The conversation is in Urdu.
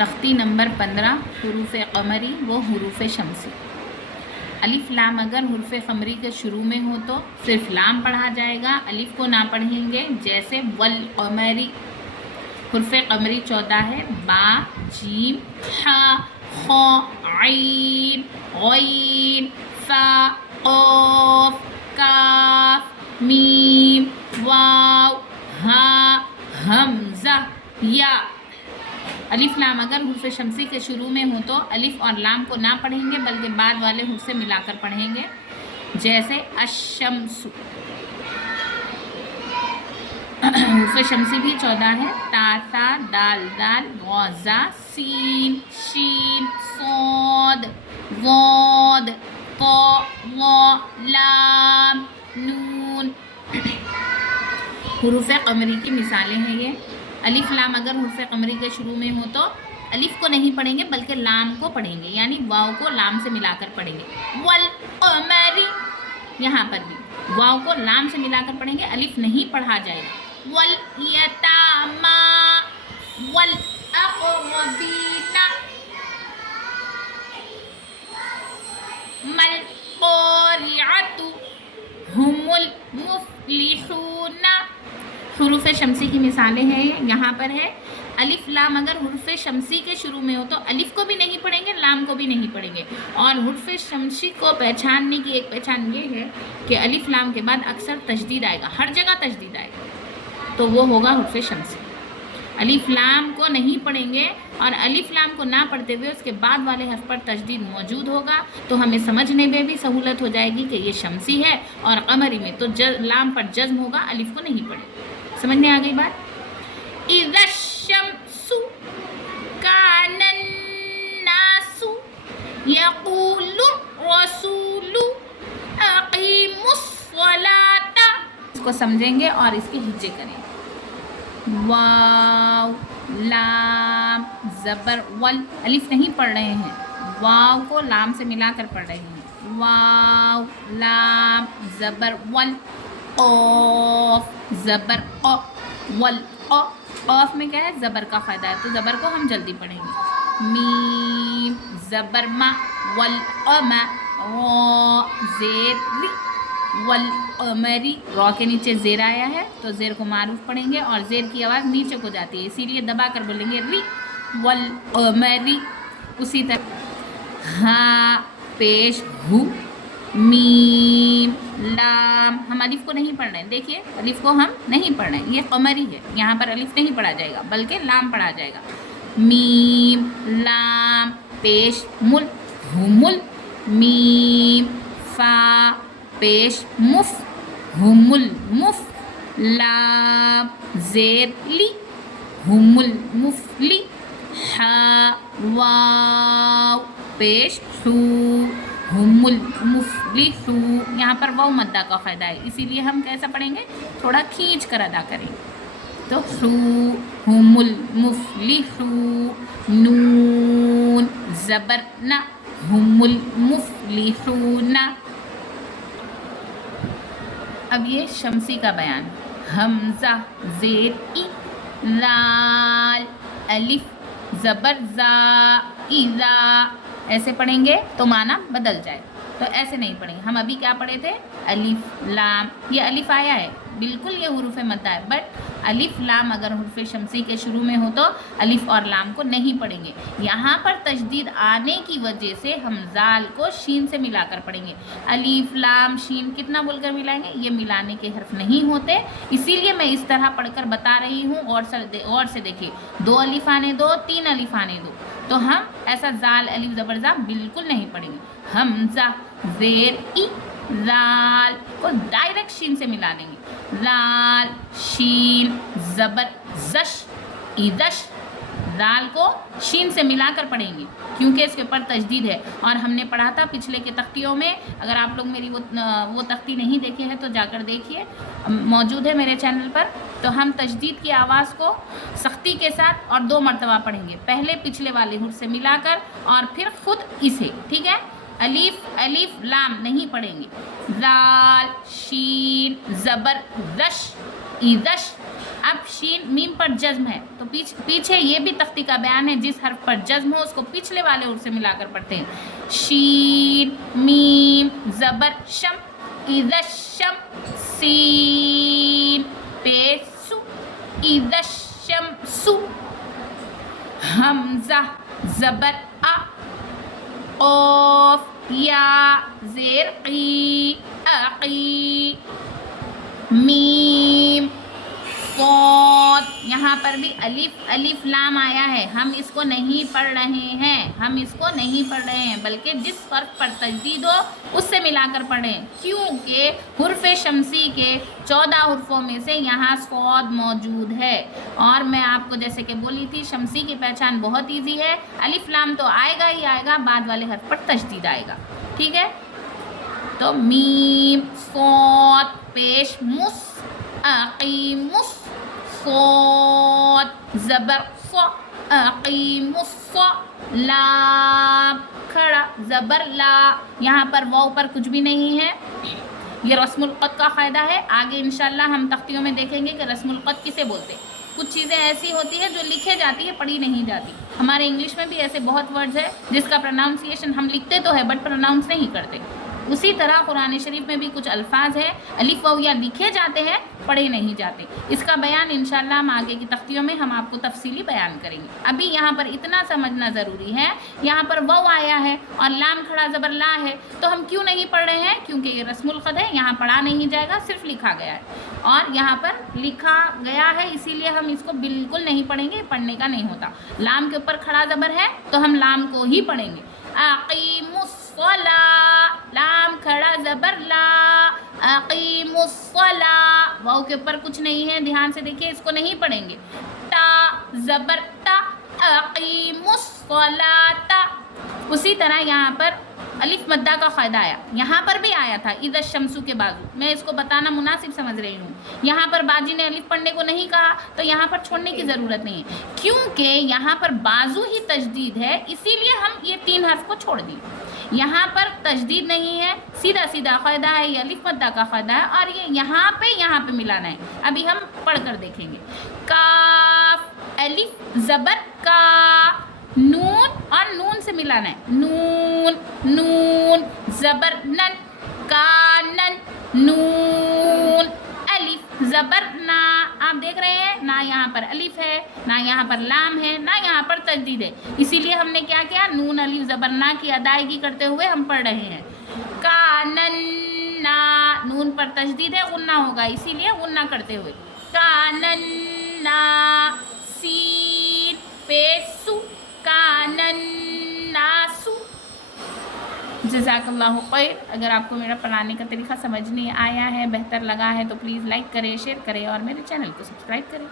تختی نمبر 15 حروف قمری و حروف شمسی۔ الف لام اگر حروف قمری کے شروع میں ہو تو صرف لام پڑھا جائے گا، الف کو نہ پڑھیں گے۔ جیسے والقمری، حروف قمری 14 ہے، با، جیم، حا، خا، عین، غین، فا، قاف، کاف، میم، واو، ہا، حمزہ، یا۔ الف لام اگر حروف شمسی کے شروع میں ہو تو الف اور لام کو نہ پڑھیں گے بلکہ بعد والے حروف سے ملا کر پڑھیں گے۔ جیسے الشمس، حروف شمسی بھی 14 ہے، تا، ثا، دال، دال، غا، زا، سین، شین، صاد، ضاد، طا، ظا، لام، نون۔ حروف قمری کی مثالیں ہیں یہ۔ الف لام اگر حروف قمری کے شروع میں ہو تو الف کو نہیں پڑھیں گے بلکہ لام کو پڑھیں گے، یعنی واو کو لام سے ملا کر پڑھیں گے۔ والقمری، یہاں پر بھی واو کو لام سے ملا کر پڑھیں گے، الف نہیں پڑھا جائے گا۔ والیتاما، والاقربین، مالقارعۃ، هم المفلحون۔ حروف شمسی کی مثالیں ہیں، یہاں پر ہے الف لام اگر حروف شمسی کے شروع میں ہو تو الف کو بھی نہیں پڑھیں گے، لام کو بھی نہیں پڑھیں گے۔ اور حروف شمسی کو پہچاننے کی ایک پہچان یہ ہے کہ الف لام کے بعد اکثر تشدید آئے گا، ہر جگہ تشدید آئے گا، تو وہ ہوگا حروف شمسی۔ الف لام کو نہیں پڑھیں گے اور الف لام کو نہ پڑھتے ہوئے اس کے بعد والے حرف پر تشدید موجود ہوگا تو ہمیں سمجھنے میں بھی سہولت ہو جائے گی کہ یہ شمسی ہے، اور قمری میں تو لام پر جزم ہوگا، الف کو نہیں پڑھیں گے۔ سمجھ میں آ گئی بات؟ اذا الشمس کان الناس یقول الرسول اقیموا الصلاۃ۔ اس کو سمجھیں گے اور اس کے ہجے کریں گے۔ واو، لام، زبر، ول، الف نہیں پڑھ رہے ہیں، واو کو لام سے ملا کر پڑھ رہے ہیں۔ واو، لام، زبر، ول، قاف، زبر، قا، ول، قا۔ قاف میں کیا ہے؟ زبر کا قاعدہ ہے، تو زبر کو ہم جلدی پڑھیں گے۔ میم، زبر، ما، والقم، را، زیر، ری، والقمری، را کے نیچے زیر آیا ہے تو زیر کو معروف پڑھیں گے اور زیر کی آواز نیچے کو جاتی ہے، اسی لیے دبا کر بولیں گے ری، والقمری۔ اسی طرح ہاں پیش ہو، میم، لام، ہم الف کو نہیں پڑھ رہے ہیں، دیکھیے الف کو ہم نہیں پڑھ رہے ہیں، یہ قمری ہے، یہاں پر الف نہیں پڑھا جائے گا بلکہ لام پڑھا جائے گا۔ میم، لام، پیش مل، ہمل، میم، فا، پیش مف، ہمل، مف، لام، زیر، لی، ہمل، مفلی، ہا، واو، پیش ہو، ہم المفلحو۔ یہاں پر واو مدہ کا قاعدہ ہے، اسی لیے ہم کیسا پڑھیں گے؟ تھوڑا کھینچ کر ادا کریں گے، تو ہو، ہم المفلحو، نون، زبر، نا، ہم المفلحون۔ اب یہ شمسی کا بیان، حمزہ، زیر، ای، لال، الف، زبر، زا، اذا، ایسے پڑھیں گے تو معنی بدل جائے، تو ایسے نہیں پڑھیں گے۔ ہم ابھی کیا پڑھے تھے؟ الف لام، یہ الف آیا ہے بالکل، یہ حروف مدہ ہے، بٹ الف لام اگر حروف شمسی کے شروع میں ہو تو الف اور لام کو نہیں پڑھیں گے۔ یہاں پر تشدید آنے کی وجہ سے ہم زال کو شین سے ملا کر پڑھیں گے۔ الف لام شین کتنا بول کر ملائیں گے؟ یہ ملانے کے حرف نہیں ہوتے، اسی لیے میں اس طرح پڑھ کر بتا رہی ہوں، اور سے دیکھیے، 2 الف آنے دو، 3 الف آنے دو، تو ہم ایسا زال، الف، زبر، زا بالکل نہیں پڑھیں گے۔ حمزہ، زیر، ای، زال کو ڈائریکٹ شین سے ملا دیں گے، زال، شین، زبر، زش، ایدش، زال کو شین سے ملا کر پڑھیں گے کیونکہ اس کے اوپر تشدید ہے، اور ہم نے پڑھا تھا پچھلے کے تختیوں میں، اگر آپ لوگ میری وہ تختی نہیں دیکھے ہیں تو جا کر دیکھیے، موجود ہے میرے چینل پر، تو ہم تشدید کی آواز کو سختی کے ساتھ اور 2 مرتبہ پڑھیں گے، پہلے پچھلے والے حرف سے ملا کر اور پھر خود اسے، ٹھیک ہے؟ الف، الف، لام نہیں پڑھیں گے، زال، شین، زبر، زش، ایزش، اب شین میم پر جزم ہے تو پیچھے یہ بھی تختی کا بیان ہے، جس حرف پر جزم ہو اس کو پچھلے والے حرف سے ملا کر پڑھتے ہیں. شین میم زبر شم، اذا الشم، سین پیش سو، اذا الشمس، حمزہ زبر آ، قاف یا زیر قی، اقی، میم صاد. یہاں پر بھی الف لام آیا ہے، ہم اس کو نہیں پڑھ رہے ہیں بلکہ جس حرف پر تجدید ہو اس سے ملا کر پڑھیں، کیونکہ حرف شمسی کے 14 حرفوں میں سے یہاں صاد موجود ہے. اور میں آپ کو جیسے کہ بولی تھی شمسی کی پہچان بہت ایزی ہے، الف لام تو آئے گا ہی آئے گا، بعد والے حرف پر تجدید آئے گا. ٹھیک ہے، تو میم صاد پیش مس، اقیمس، صاد زبر ص، اقیم الص، لام کھڑا زبر لا. یہاں پر واو پر کچھ بھی نہیں ہے، یہ رسم القط کا قاعدہ ہے. آگے انشاءاللہ ہم تختیوں میں دیکھیں گے کہ رسم القط کسے بولتے ہیں. کچھ چیزیں ایسی ہوتی ہے جو لکھے جاتی ہے پڑھی نہیں جاتی. ہمارے انگلش میں بھی ایسے بہت ورڈز ہے جس کا پروناؤنسیشن ہم لکھتے تو ہے بٹ پروناؤنس نہیں کرتے. اسی طرح قرآن شریف میں بھی کچھ الفاظ ہیں الف واو یا لکھے جاتے ہیں پڑھے نہیں جاتے. اس کا بیان انشاءاللہ ہم آگے کی تختیوں میں ہم آپ کو تفصیلی بیان کریں گے. ابھی یہاں پر اتنا سمجھنا ضروری ہے، یہاں پر واو آیا ہے اور لام کھڑا زبر لا ہے تو ہم کیوں نہیں پڑھ رہے ہیں؟ کیونکہ یہ رسم الخط ہے، یہاں پڑھا نہیں جائے گا، صرف لکھا گیا ہے. اور یہاں پر لکھا گیا ہے اسی لیے ہم اس کو بالکل نہیں پڑھیں گے، پڑھنے کا نہیں ہوتا. لام کے اوپر کھڑا زبر ہے تو ہم لام کو ہی پڑھیں گے. اقیم الصلاۃ، لام کھڑا زبر لا، اقیم الصلاۃ. واو کے اوپر کچھ نہیں ہے، دھیان سے دیکھیے، اس کو نہیں پڑھیں گے. تا زبر تا، اقیم الصلاۃ. اسی طرح یہاں پر الف مدہ کا قاعدہ آیا، یہاں پر بھی آیا تھا اذا الشمس کے بازو. میں اس کو بتانا مناسب سمجھ رہی ہوں. یہاں پر باجی نے الف پڑھنے کو نہیں کہا تو یہاں پر چھوڑنے کی ضرورت نہیں ہے، کیونکہ یہاں پر بازو ہی تجدید ہے، اسی لیے ہم یہ 3 حرف کو چھوڑ دیے. یہاں پر تجدید نہیں ہے، سیدھا سیدھا قاعدہ ہے، یہ الف مدہ کا قاعدہ ہے اور یہ یہاں پہ ملانا ہے. ابھی ہم پڑھ کر دیکھیں گے. کاف الف زبر کا، نون اور نون سے ملانا ہے، نون نون زبر نن، کانن، نون الف زبر نا. آپ دیکھ رہے ہیں نہ یہاں پر الف ہے، نہ یہاں پر لام ہے، نہ یہاں پر تجدید ہے. اسی لیے ہم نے کیا کیا، نون الف زبر نا کی ادائیگی کرتے ہوئے ہم پڑھ رہے ہیں. کانن نا، نون پر تجدید ہے، غنہ ہوگا اسی لیے غنہ کرتے ہوئے. کانن نا، سین پیسو، کانن ناسو. جزاک اللہ خیر. اگر آپ کو میرا پڑھانے کا طریقہ سمجھ نہیں آیا ہے، بہتر لگا ہے تو پلیز لائک کریں، شیئر کریں اور میرے چینل کو سبسکرائب کریں.